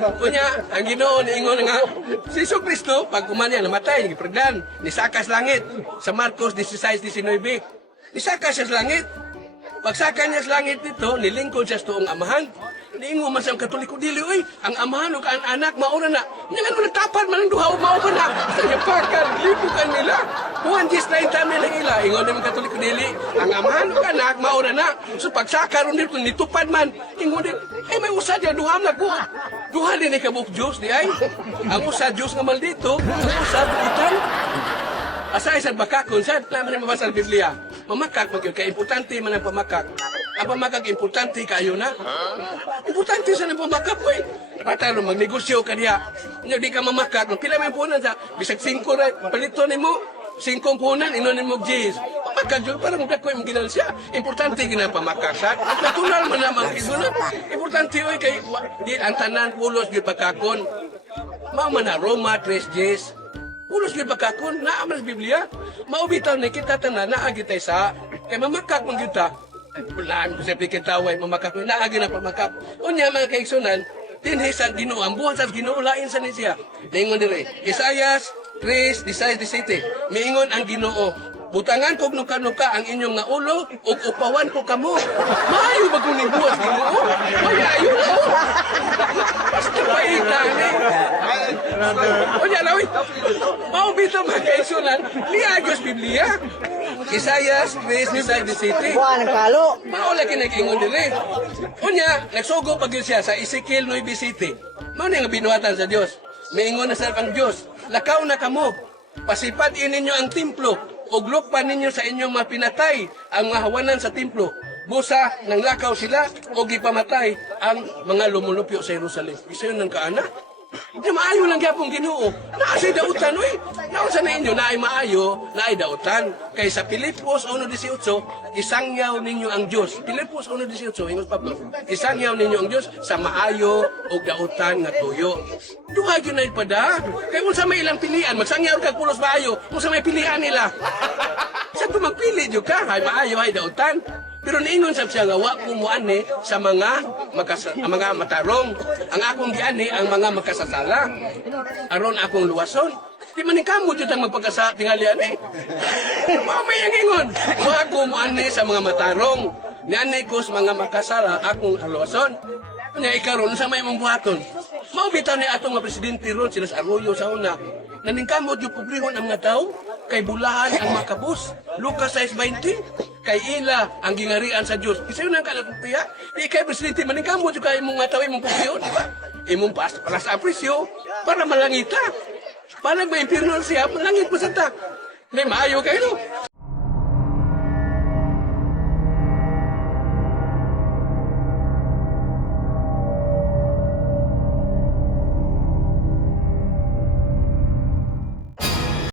Kunya, ang Ginoo niingon nga si Hesus Kristo pag kumanya namatay gipregdan ni sakas langit sa Marcos 16:19. Nisakas siya sa langit. Pagsaka niya sa langit dito, nilingkod siya sa tuong amahan. Niingo man sa Katoliko dili oy, ang amahan ug ang anak maura na. Nya nga nagtapad man ang duha o mao ba na. Sa pakal libukan nila. Juan 10:30 lang ila ingon ni Katoliko dili, ang amahan ug anak maura na. So pagsaka ron dito nitupad man, ingon din, ay may usa diya duha na ko. Duha din ni kabuk Dios di ay. Ang usa Dios nga maldito, ang usa butan. Asay sa bakakon, sa naman yung mabasa sa Biblia. Mamakak, kaya importante man ang pamakak. Ang pamakak, importante kayo na. Importante sa nang pamakak, boy. Patalo, magnegosyo ka diya. Di ka mamakak, pila may punan sa, bisag 5 rin, palito ni mo, 5 punan, inonin mo J's. Pamakak yun, parang dako yung ginal siya. Importante gina pamakak, sa. Natural man naman, isunan. Importante yun, kay, di, ang tanan, pulos, di pakakon. Mao man na, Roma, 3 J's. Pulos gyud pagkakon naa man sa Biblia. Maubitaw ni kita tanan naa gitay sa kay mamakak man gyud ta. Bulan ko sa pikitaway mamakak naa gyud na pamakak. Unya mga kaigsunan dinhi sa Ginoo ang buhat sa Ginoo lain sa ni siya. Ningon diri Isaias 3:17 miingon ang Ginoo butangan kog nuka-nuka ang inyong nga ulo ug upawan ko kamo. Maayo ba kung nibuhat Ginoo? Maayo. Basta pa itali. Onya lawi. Mao bitaw mga kaigsunan liagos Biblia. Isaias 3:17. Buwan ng kalo. Mao lagi nag-ingon diri. Unya nagsugo pag yun siya sa Ezekiel 9:7. Mao nga binuhatan sa Dios. Miingon na sa ang Dios, lakaw na kamo. Pasipatin ninyo ang templo ug lukpan ninyo sa inyong mga pinatay ang mga hawanan sa templo. Busa nang lakaw sila o gipamatay ang mga lumulupyo sa Jerusalem. Isa yun ng kaana. Di maayo lang gyapon Ginoo. Naasay dautan oy. Naunsa na inyo naay maayo, naay dautan. Kay sa Pilipos 1:18, isangyaw ninyo ang Dios. Pilipos 1:18 ingos Pablo. Isangyaw ninyo ang Dios sa maayo ug dautan nga tuyo. Duha gyud na ipada. Kay unsa may ilang pilian, magsangyaw kag pulos maayo, unsa may pilian nila. Sa magpili jud ka, hay maayo hay dautan. Pero niingon sa siya nga wa ko muani sa mga mga matarong. Ang akong giani ang mga makasasala. Aron akong luwason. Di man kamo jud ang magpagkasa tingali ani. Mamay ang ingon. Wa ko muani sa mga matarong. Niani ko sa mga makasala akong luwason. Nya ikaron sa may mambuhaton. Mao bitaw ni atong nga presidente ron sila sa Arroyo sa una. Naningkamot yung pobrehon ang mga tao kay bulahan ang makabus. Lucas 6:20 kay ila ang gingarian sa Dios. Isa yun ang kalagutiya. Di kay presidente maningkamot yung kay mong nga tao imong pobrehon, di ba? Imong para sa presyo para malangita. Palag may impirno siya, malangit pa sa ta. May maayo kayo no?